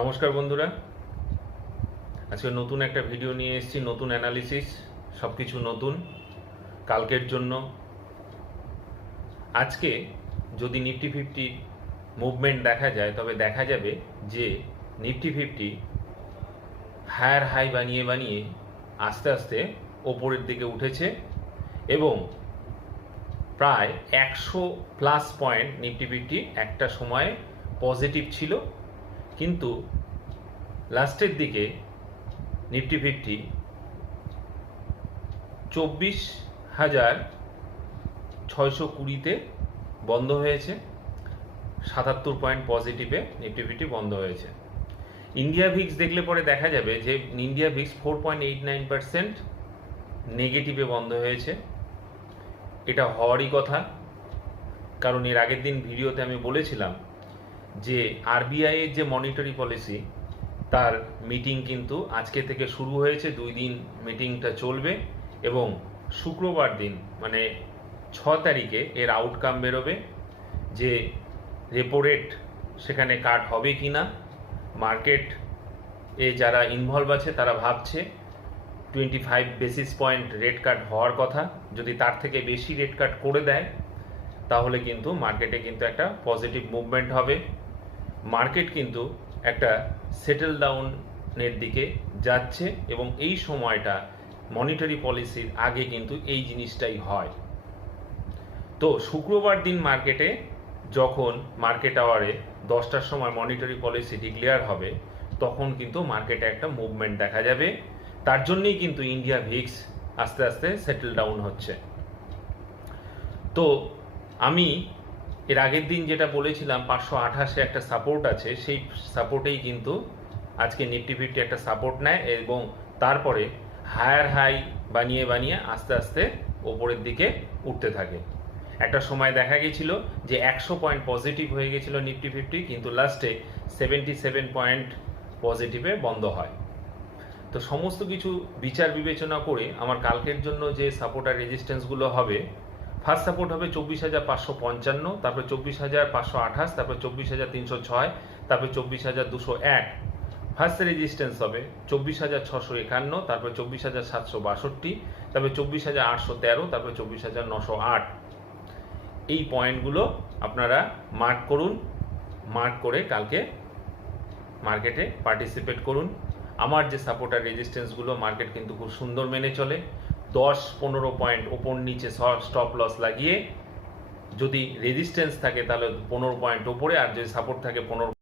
নমস্কার বন্ধুরা, আজকে নতুন একটা ভিডিও নিয়ে এসেছি। নতুন অ্যানালিসিস, সব কিছু নতুন কালকের জন্য। আজকে যদি নিফটি ফিফটি মুভমেন্ট দেখা যায়, তবে দেখা যাবে যে নিফটি ফিফটি হায়ার হাই বানিয়ে বানিয়ে আস্তে আস্তে ওপরের দিকে উঠেছে এবং প্রায় 100+ পয়েন্ট নিফটি ফিফটি একটা সময়ে পজিটিভ ছিল, কিন্তু লাস্টের দিকে নিফটি ফিফটি 24,620-তে বন্ধ হয়েছে। 77 পয়েন্ট পজিটিভে নিফটি ফিফটি বন্ধ হয়েছে। ইন্ডিয়া ভিক্স দেখলে পরে দেখা যাবে যে ইন্ডিয়া ভিক্স 4.89% নেগেটিভে বন্ধ হয়েছে। এটা হওয়ারই কথা, কারণ এর আগের দিন ভিডিওতে আমি বলেছিলাম যে আরবিআই এর যে মনিটারি পলিসি, তার মিটিং কিন্তু আজকে থেকে শুরু হয়েছে। 2 দিন মিটিংটা চলবে এবং শুক্রবার দিন মানে 6 তারিখে এর আউটকাম বেরোবে যে রেপো রেট সেখানে কাট হবে কি না। মার্কেট এ যারা ইনভলভ আছে তারা ভাবছে 25 বেসিস পয়েন্ট রেট কাট হওয়ার কথা। যদি তার থেকে বেশি রেট কাট করে দেয় তাহলে কিন্তু মার্কেটে কিন্তু একটা পজিটিভ মুভমেন্ট হবে। মার্কেট কিন্তু একটা সেটেল ডাউনের দিকে যাচ্ছে এবং এই সময়টা মনিটারি পলিসির আগে কিন্তু এই জিনিসটাই হয়। তো শুক্রবার দিন মার্কেটে যখন মার্কেট আওয়ারে 10টার সময় মনিটারি পলিসি ডিক্লেয়ার হবে, তখন কিন্তু মার্কেটে একটা মুভমেন্ট দেখা যাবে। তার জন্যই কিন্তু ইন্ডিয়া ভিক্স আস্তে আস্তে সেটেল ডাউন হচ্ছে। তো আমি এর আগের দিন যেটা বলেছিলাম 528-এ একটা সাপোর্ট আছে, সেই সাপোর্টেই কিন্তু আজকে নিফটি ফিফটি একটা সাপোর্ট নেয় এবং তারপরে হায়ার হাই বানিয়ে বানিয়ে আস্তে আস্তে ওপরের দিকে উঠতে থাকে। একটা সময় দেখা গেছিল যে 100 পয়েন্ট পজিটিভ হয়ে গেছিল নিফটি ফিফটি, কিন্তু লাস্টে 77 পয়েন্ট পজিটিভে বন্ধ হয়। তো সমস্ত কিছু বিচার বিবেচনা করে আমার কালকের জন্য যে সাপোর্ট আর রেজিস্ট্যান্সগুলো হবে, ফার্স্ট সাপোর্ট হবে 24,555, তারপর 24,528, তারপর 24,306, তারপর 24,201। ফার্স্ট রেজিস্ট্যান্স হবে 24,651, তারপর 24,762, তারপর 24,813, তারপর 24,908। এই পয়েন্টগুলো আপনারা মার্ক করুন। মার্ক করে কালকে মার্কেটে পার্টিসিপেট করুন। আমার যে সাপোর্ট আর রেজিস্ট্যান্সগুলো মার্কেট কিন্তু খুব সুন্দর মেনে চলে। 10-15 পয়েন্ট ওপর নিচে স্টপ লস লাগিয়ে যদি রেজিস্ট্যান্স থাকে তাহলে 15 পয়েন্ট ওপরে, আর যদি সাপোর্ট থাকে 15